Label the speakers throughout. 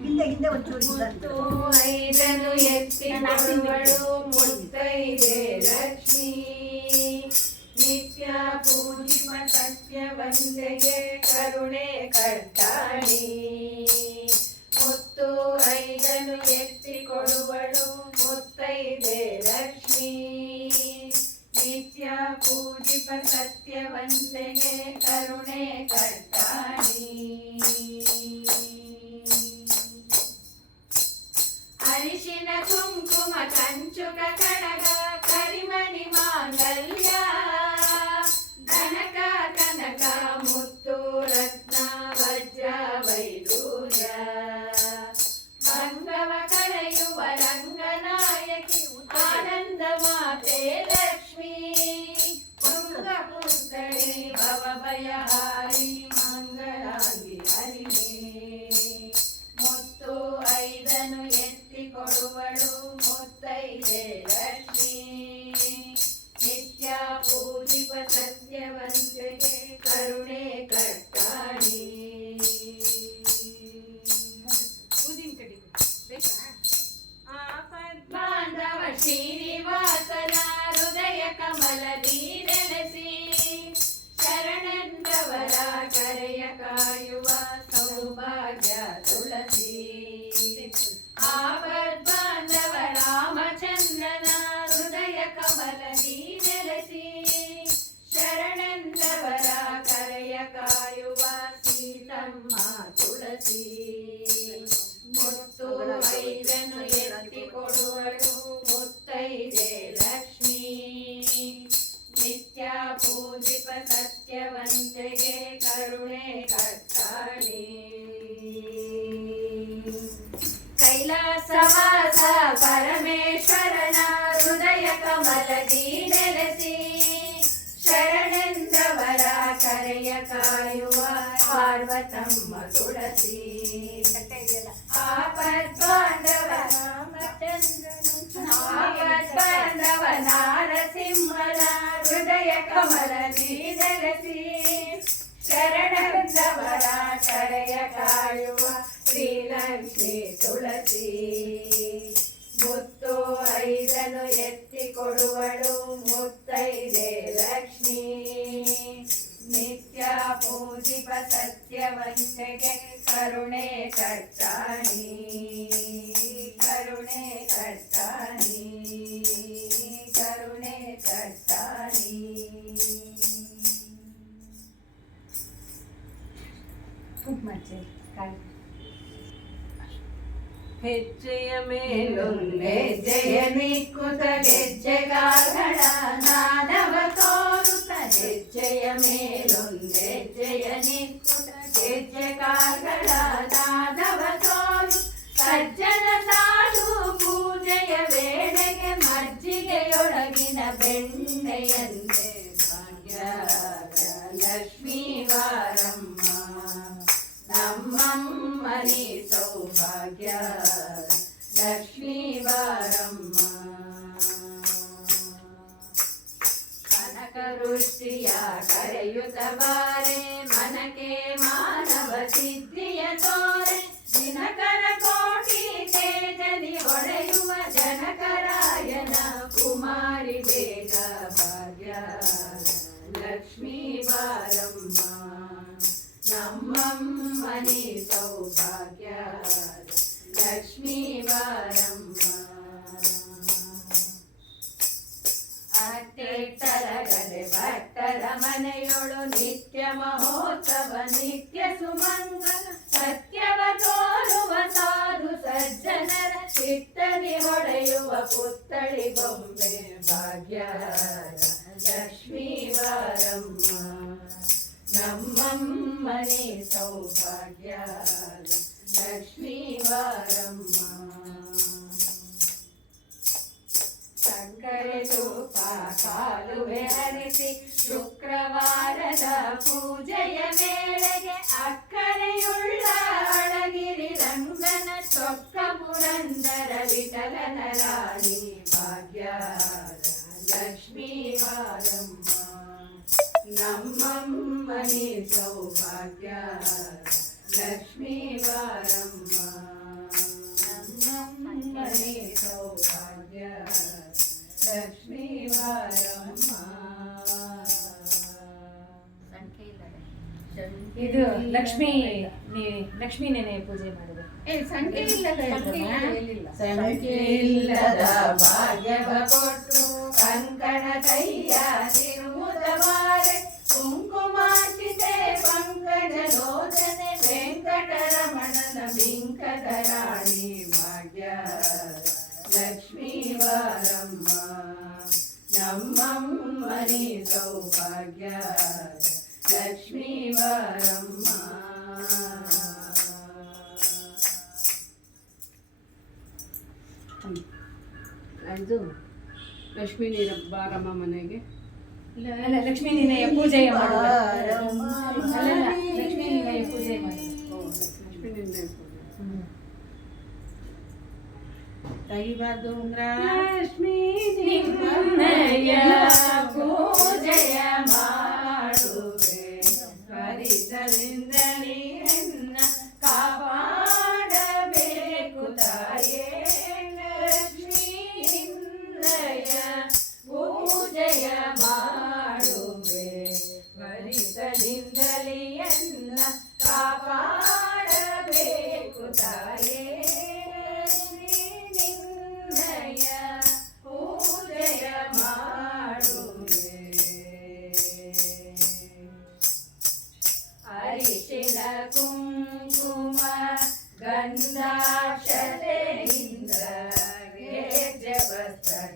Speaker 1: ಹಿಂದೆ ಹಿಂದೆ ಒಂಚೂರು
Speaker 2: ಐದನು ಎತ್ತಿ ಕೊಡುವಳು ಮುತ್ತೈದೆ ಲಕ್ಷ್ಮೀ ನಿತ್ಯ ಪೂಜಿಪ ಸತ್ಯವಂತೆಗೆ ಕರುಣೆ ಕಟ್ಟಾಣಿ కలిసిన కుంకుమ కంచుక కడగా కరిమణి మాంగళ్యా சேர त्यवन्तये करुणे कर्करे कैलासवास परमेश्वरना हृदय कमलती नरसि शरणं च वरा करय कायुवा पार्वतं ಕಮಲದಿ ಶರಣವರ ಕರೆಯ ಕಾಯುವ ಶ್ರೀಲಕ್ಷ್ಮಿ ತುಳಸಿ. ಮುತ್ತು ಐದನು ಎತ್ತಿ ಕೊಡುವಳು ಮುತ್ತೈದೆ ಲಕ್ಷ್ಮೀ. ನಿತ್ಯ ಪೂಜಿಪ ಸತ್ಯವಂತೆಗೆ ಕರುಣೆ ಕಟ್ಟಾಣಿ ಕರುಣೆ ಕಟ್ಟಾಣಿ ಕರುಣೆ ಕಟ್ಟಾಣಿ ಹೆಜ್ಜೆಯ ಮೇಲೊಂದೆ ಜಯ ನಿಕ್ಕುತ ಗೆಜ್ಜೆಗಾಗಳ ನಾದವ ತೋರುತ್ತ ಹೆಜ್ಜೆಯ ಮೇಲೊಂದೆ ಜಯ ನಿಕ್ಕುತ ಗೆಜ್ಜೆಗಾಗಳ ನಾದವ ತೋರು ಸಜ್ಜನ ಸಾಧು ಪೂಜೆಯ ವೇಳೆಗೆ ಮಜ್ಜಿಗೆಯೊಳಗಿನ ಬೆಣ್ಣೆಯಂತೆ ಭಾಗ್ಯದ ಲಕ್ಷ್ಮೀ ವಾರಮ್ಮ ನಮ್ಮಮ್ಮನಿ ಸೌಭಾಗ್ಯ ನಮ್ಮಮ್ಮನಿ ಸೌಭಾಗ್ಯ ಲಕ್ಷ್ಮೀ ಬಾರಮ್ಮ ಅತ್ತೆತ್ತರಗದೆ ಭಕ್ತರ ಮನೆಯೊಳು ನಿತ್ಯ ಮಹೋತ್ಸವ ನಿತ್ಯ ಸುಮಂಗಲ ಸತ್ಯವ ತೋರುವ ಸಾಧು ಸಜ್ಜನರ ಚಿತ್ತದಿ ಹೊಳೆಯುವ ಪುತ್ತಳಿ ಬೊಂಬೆ ಭಾಗ್ಯ ಲಕ್ಷ್ಮೀ ಬಾರಮ್ಮ ನಮ್ಮಮ್ಮನೆ ಸೌಭಾಗ್ಯ. ಲಕ್ಷ್ಮೀ ವಾರಮ್ಮ ಸಕ್ಕರೆ ತೂಪ ಕಾಲುವೆ ಹರಿಸಿ ಶುಕ್ರವಾರದ ಪೂಜೆಯ ವೇಳೆಗೆ ಅಕ್ಕರೆಯುಳ್ಳ ಅಳಗಿರಿ ರಂಗನ ಸೊಕ್ಕ ಪುರಂದರ ವಿಠಲನ ರಾಣಿ ಭಾಗ್ಯ. ಲಕ್ಷ್ಮೀ ಬಾರಮ್ಮ ನಮ್ಮಮ್ಮನೆ ಸೌಭಾಗ್ಯ ಲಕ್ಷ್ಮೀ ವಾರಮ್ಮ ನಮ್ಮಮ್ಮನೆ ಸೌಭಾಗ್ಯ ಲಕ್ಷ್ಮೀ
Speaker 3: ವಾರಮ್ಮ
Speaker 1: ಇದು ಲಕ್ಷ್ಮೀ ನೀ- ಲಕ್ಷ್ಮೀ ನೆನೆ ಪೂಜೆ ಮಾಡಿದೆ
Speaker 2: ಸಂಖ್ಯೆ ಇಲ್ಲದ ಭಾಗ್ಯವ ಕೊಟ್ಟು ಕಂಕಣ ಕೈಯ ತಿರುವುದ ಮಾರೆ ಕುಂಕುಮಾಚಿತೆ ಪಂಕಜ ಲೋಚನೆ, ವೆಂಕಟರಮಣನ ಬಿಂಕದ ರಾಣಿ ಭಾಗ್ಯ. ಲಕ್ಷ್ಮೀ ವಾರಮ್ಮ ನಮ್ಮಮ್ಮನಿ ಸೌಭಾಗ್ಯ. ಲಕ್ಷ್ಮೀ ವಾರಮ್ಮ
Speaker 4: ಇದು ಲಕ್ಷ್ಮೀ ನೀರಬ್ಬಾರಮ್ಮ ಮನೆಗೆ.
Speaker 1: ಲಕ್ಷ್ಮೀ ನಿನೆಯ ಪೂಜೆಯ ಮಾಡುವ ಅಲ್ಲಲ್ಲ ಲಕ್ಷ್ಮೀ ನಿನೆಯ ಪೂಜೆ ಮಾಡಿ
Speaker 4: ಓ ಲಕ್ಷ್ಮೀ ನಿನ್ನೆ
Speaker 2: ತೆಗಿಬಾರ್ದು ಉಂಗ್ರ
Speaker 1: ಲಕ್ಷ್ಮೀ
Speaker 2: ನಿನ್ನಯ ಪೂಜೆಯ ಮಾಡುವೆ that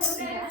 Speaker 2: Yeah.